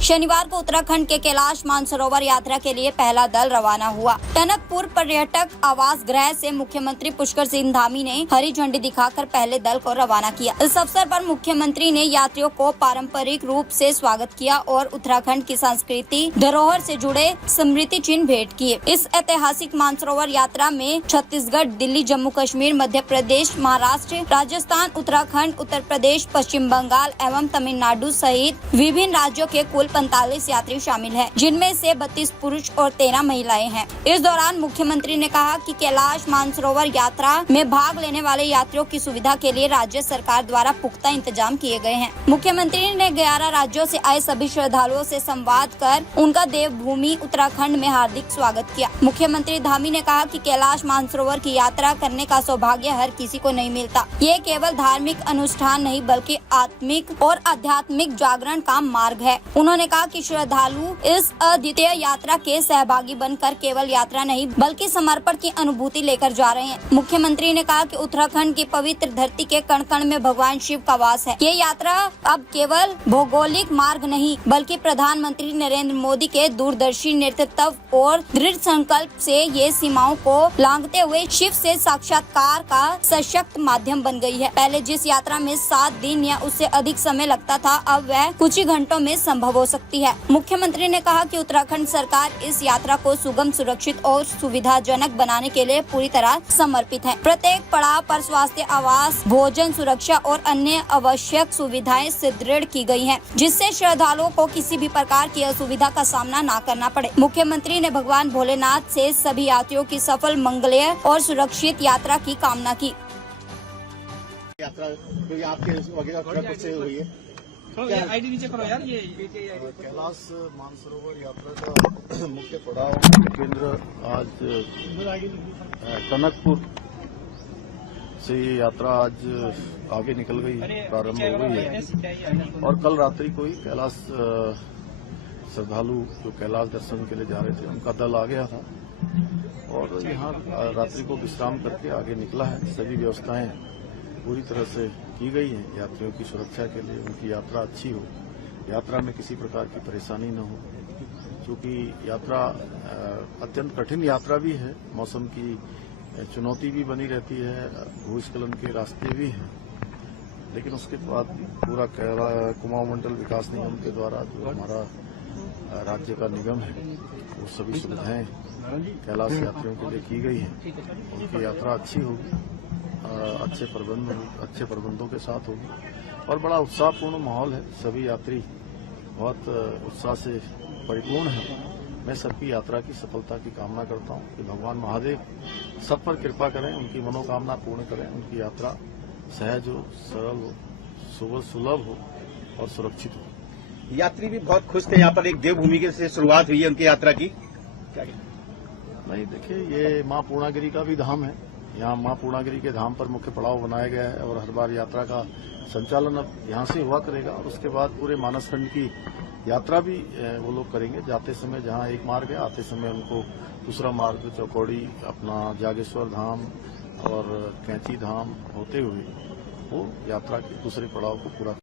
शनिवार को उत्तराखंड के कैलाश मानसरोवर यात्रा के लिए पहला दल रवाना हुआ। टनकपुर पर्यटक आवास गृह से मुख्यमंत्री पुष्कर सिंह धामी ने हरी झंडी दिखाकर पहले दल को रवाना किया। इस अवसर पर मुख्यमंत्री ने यात्रियों को पारंपरिक रूप से स्वागत किया और उत्तराखंड की संस्कृति धरोहर से जुड़े स्मृति चिन्ह भेंट किए। इस ऐतिहासिक मानसरोवर यात्रा में छत्तीसगढ़, दिल्ली, जम्मू कश्मीर, मध्य प्रदेश, महाराष्ट्र, राजस्थान, उत्तराखंड, उत्तर प्रदेश, पश्चिम बंगाल एवं तमिलनाडु सहित विभिन्न राज्यों के कुल 45 यात्री शामिल हैं, जिनमें से 32 पुरुष और 13 महिलाएं हैं। इस दौरान मुख्यमंत्री ने कहा कि कैलाश मानसरोवर यात्रा में भाग लेने वाले यात्रियों की सुविधा के लिए राज्य सरकार द्वारा पुख्ता इंतजाम किए गए हैं। मुख्यमंत्री ने 11 राज्यों से आए सभी श्रद्धालुओं से संवाद कर उनका देवभूमि उत्तराखंड में हार्दिक स्वागत किया। मुख्यमंत्री धामी ने कहा कि कैलाश मानसरोवर की यात्रा करने का सौभाग्य हर किसी को नहीं मिलता। ये केवल धार्मिक अनुष्ठान नहीं बल्कि आत्मिक और आध्यात्मिक जागरण का मार्ग है। उन्होंने कहा कि श्रद्धालु इस अद्वितीय यात्रा के सहभागी बनकर केवल यात्रा नहीं बल्कि समर्पण की अनुभूति लेकर जा रहे हैं। मुख्यमंत्री ने कहा कि उत्तराखंड की पवित्र धरती के कण कण में भगवान शिव का वास है। ये यात्रा अब केवल भौगोलिक मार्ग नहीं बल्कि प्रधानमंत्री नरेंद्र मोदी के दूरदर्शी नेतृत्व और दृढ़ संकल्प से ये सीमाओं को लांघते हुए शिव से साक्षात्कार का सशक्त माध्यम बन गई है। पहले जिस यात्रा में 7 दिन या उससे अधिक समय लगता था, अब वह कुछ ही घंटों में संभव हो सकती है। मुख्यमंत्री ने कहा कि उत्तराखंड सरकार इस यात्रा को सुगम, सुरक्षित और सुविधाजनक बनाने के लिए पूरी तरह समर्पित है। प्रत्येक पड़ाव पर स्वास्थ्य, आवास, भोजन, सुरक्षा और अन्य आवश्यक सुविधाएं सुदृढ़ की गई हैं, जिससे श्रद्धालुओं को किसी भी प्रकार की असुविधा का सामना न करना पड़े। मुख्यमंत्री ने भगवान भोलेनाथ से सभी यात्रियों की सफल, मंगलीय और सुरक्षित यात्रा की कामना की। यात्रा आपके वगैरह से हुई है, आईडी नीचे करो यार। ये कैलाश मानसरोवर यात्रा का मुख्य पड़ाव केंद्र आज टनकपुर से ये यात्रा आज आगे निकल गई, प्रारंभ हो गई है और कल रात्रि को ही कैलाश श्रद्धालु जो कैलाश दर्शन के लिए जा रहे थे उनका दल आ गया था और यहाँ रात्रि को विश्राम करके आगे निकला है। सभी व्यवस्थाएं पूरी तरह से की गई है यात्रियों की सुरक्षा के लिए, उनकी यात्रा अच्छी हो, यात्रा में किसी प्रकार की परेशानी न हो। क्योंकि यात्रा अत्यंत कठिन यात्रा भी है, मौसम की चुनौती भी बनी रहती है, भूस्खलन के रास्ते भी हैं, लेकिन उसके बाद पूरा कुमाऊं मंडल विकास निगम के द्वारा जो हमारा राज्य का निगम है वो सभी सुविधाएं कैलाश यात्रियों के लिए की गई है। उनकी यात्रा अच्छी होगी, अच्छे प्रबंधों के साथ होगी और बड़ा उत्साहपूर्ण माहौल है। सभी यात्री बहुत उत्साह से परिपूर्ण है। मैं सबकी यात्रा की सफलता की कामना करता हूं कि भगवान महादेव सब पर कृपा करें, उनकी मनोकामना पूर्ण करें, उनकी यात्रा सहज हो, सरल हो, सुलभ हो और सुरक्षित हो। यात्री भी बहुत खुश थे। यहाँ पर एक देवभूमि से शुरुआत हुई है उनकी यात्रा की। नहीं, देखिए, ये मां पूर्णागिरी का भी धाम है। यहाँ मां पूर्णागिरी के धाम पर मुख्य पड़ाव बनाया गया है और हर बार यात्रा का संचालन अब यहाँ से हुआ करेगा और उसके बाद पूरे मानसखंड की यात्रा भी वो लोग करेंगे। जाते समय जहाँ एक मार्ग है, आते समय उनको दूसरा मार्ग चौकौड़ी, अपना जागेश्वर धाम और कैंची धाम होते हुए वो यात्रा के दूसरे पड़ाव को पूरा